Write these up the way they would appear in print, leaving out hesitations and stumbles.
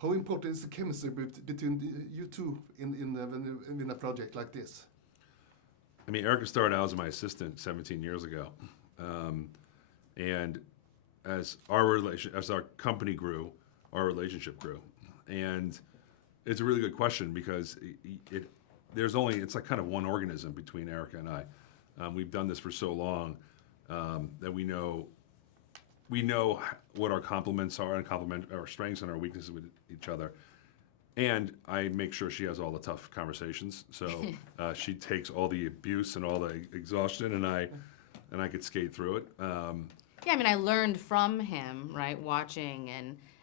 How important is the chemistry between you two in a project like this? I mean, Erica started out as my assistant 17 years ago, and as our company grew, our relationship grew, and it's a really good question because it's like kind of one organism between Erica and I. We've done this for so long that we know what our complements are and complement our strengths and our weaknesses with each other. And I make sure she has all the tough conversations. So she takes all the abuse and all the exhaustion, and I could skate through it. Yeah, I mean, I learned from him, right, watching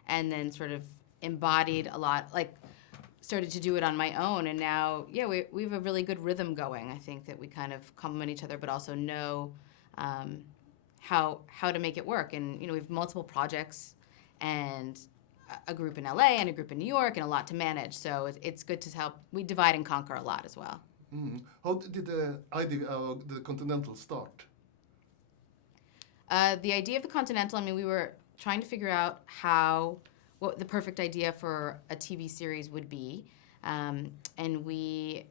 and then sort of embodied a lot, like started to do it on my own. And now, yeah, we have a really good rhythm going. I think that we kind of complement each other, but also know how to make it work. And, we have multiple projects and a group in LA and a group in New York and a lot to manage. So it's good to help. We divide and conquer a lot as well. Mm. How did the idea of the Continental start? The idea of the Continental, I mean, we were trying to figure out what the perfect idea for a TV series would be. And we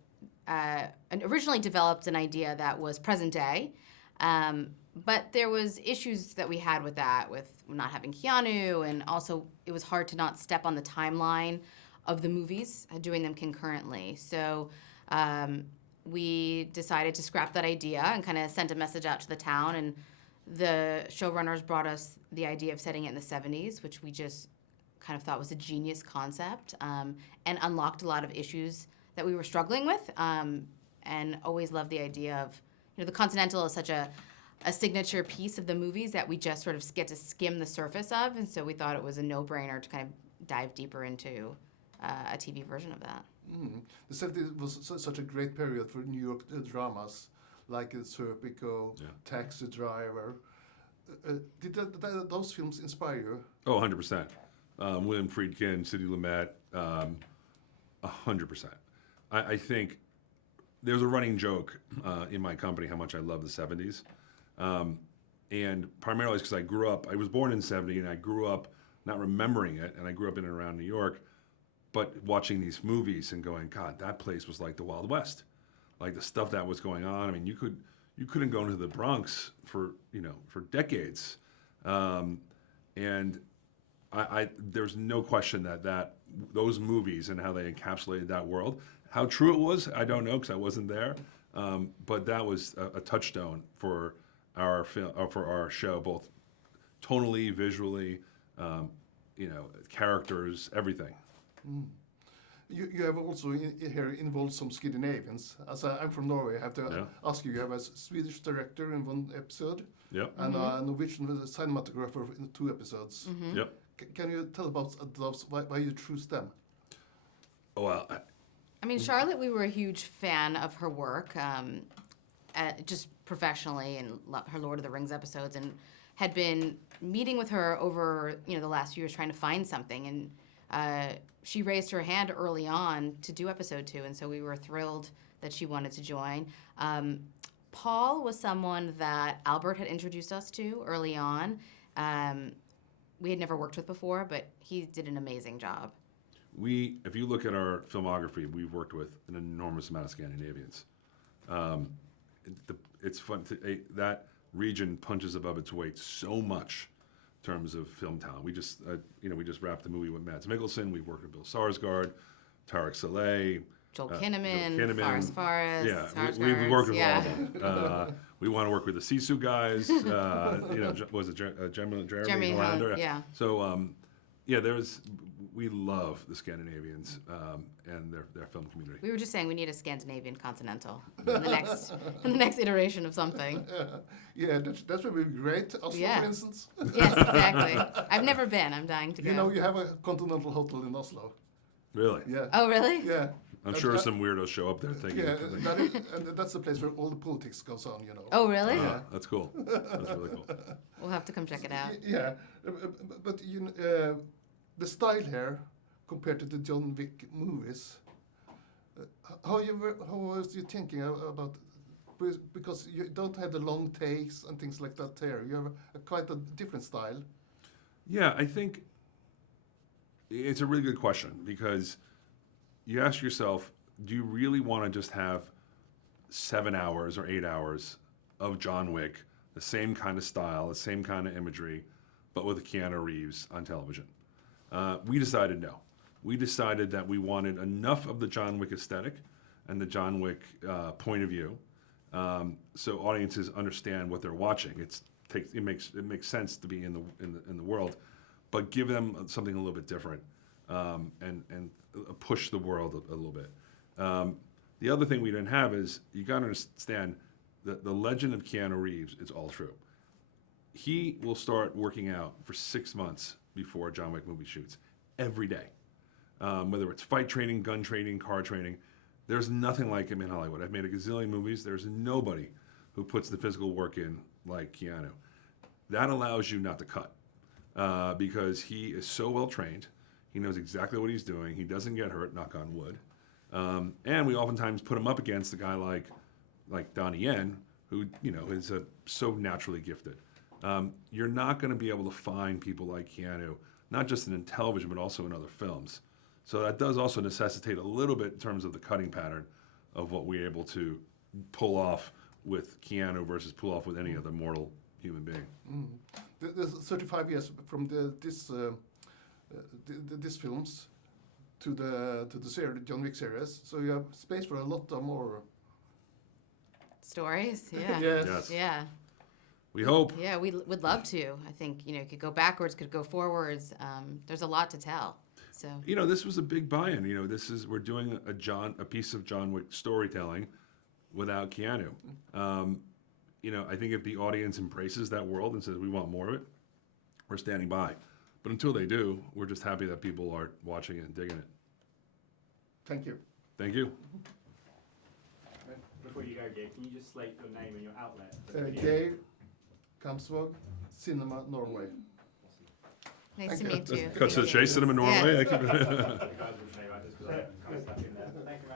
originally developed an idea that was present day. But there was issues that we had with that, with not having Keanu, and also it was hard to not step on the timeline of the movies, doing them concurrently. So we decided to scrap that idea and kind of sent a message out to the town, and the showrunners brought us the idea of setting it in the 70s, which we just kind of thought was a genius concept, and unlocked a lot of issues that we were struggling with, and always loved the idea of, the Continental is such a signature piece of the movies that we just sort of get to skim the surface of, and so we thought it was a no-brainer to kind of dive deeper into a TV version of that. Mm. The 70s was such a great period for New York dramas, like Serpico, Taxi Driver. Did those films inspire you? Oh, 100%. William Friedkin, Sidney Lumet, 100%. I think there's a running joke in my company how much I love the 70s. And primarily because I was born in 70 and I grew up not remembering it, and I grew up in and around New York, but watching these movies and going, God, that place was like the Wild West. Like the stuff that was going on. I mean, you couldn't go into the Bronx for decades. And there's no question that those movies and how they encapsulated that world, how true it was, I don't know because I wasn't there. But that was a touchstone for our film, for our show, both tonally, visually, characters, everything. Mm. You have also here involved some Scandinavians. As I'm from Norway, I have to ask you. You have a Swedish director in one episode, and a Norwegian cinematographer in 2 episodes. Mm-hmm. Yep. Can you tell about those? Why you choose them? Oh, well, I mean, Charlotte, we were a huge fan of her work, just professionally, and her Lord of the Rings episodes, and had been meeting with her over the last few years trying to find something, and she raised her hand early on to do episode 2, and so we were thrilled that she wanted to join. Paul was someone that Albert had introduced us to early on. We had never worked with before, but he did an amazing job. If you look at our filmography, we've worked with an enormous amount of Scandinavians. It's fun that region punches above its weight so much in terms of film talent. We just wrapped the movie with Mads Mikkelsen. We've worked with Bill Skarsgård, Tarek Saleh, Joel Kinnaman, Faris Faris. Yeah, we worked with all of them. We want to work with the Sisu guys. Was it Jeremy Hollander? Yeah. So, we love the Scandinavians and their film community. We were just saying we need a Scandinavian Continental in the next iteration of something. Yeah, that would be great. Oslo, for instance. Yes, exactly. I've never been. I'm dying to go. You have a Continental hotel in Oslo. Really? Yeah. Oh, really? Yeah. I'm sure some weirdos show up there thinking. Yeah, that's the place where all the politics goes on, Oh, really? Yeah. That's cool. That's really cool. We'll have to come check it out. Yeah, but the style here compared to the John Wick movies. How was you thinking about? Because you don't have the long takes and things like that here. You have quite a different style. Yeah, I think It's a really good question because you ask yourself, do you really want to just have 7 hours or 8 hours of John Wick, the same kind of style, the same kind of imagery, but with Keanu Reeves on television? We decided no. We decided that we wanted enough of the John Wick aesthetic and the John Wick point of view, so audiences understand what they're watching. It makes sense to be in the world, but give them something a little bit different, and push the world a little bit. The other thing we didn't have is you got to understand that the legend of Keanu Reeves is all true. He will start working out for 6 months before a John Wick movie shoots, every day. Whether it's fight training, gun training, car training, there's nothing like him in Hollywood. I've made a gazillion movies. There's nobody who puts the physical work in like Keanu. That allows you not to cut because he is so well trained. He knows exactly what he's doing. He doesn't get hurt, knock on wood. And we oftentimes put him up against a guy like Donnie Yen, who is so naturally gifted. You're not going to be able to find people like Keanu, not just in television, but also in other films. So that does also necessitate a little bit in terms of the cutting pattern of what we're able to pull off with Keanu versus pull off with any other mortal human being. The 35 years from these films to the series, John Wick series, so you have space for a lot of more Stories, yeah. Yes. Yeah. We hope. Yeah, we would love to. I think, it could go backwards, could go forwards. There's a lot to tell. So This was a big buy-in. We're doing a piece of John Wick storytelling without Keanu. I think if the audience embraces that world and says we want more of it, we're standing by. But until they do, we're just happy that people are watching it and digging it. Thank you. Thank you. Before you go, Gabe, can you just slate your name and your outlet? for the video? Geir Kamsvåg, Cinema Norway. nice Thank to you. meet you. Cut to the chase, Cinema Norway. Yeah. I keep it. The guys will show you, I just 'cause I kind of stuck in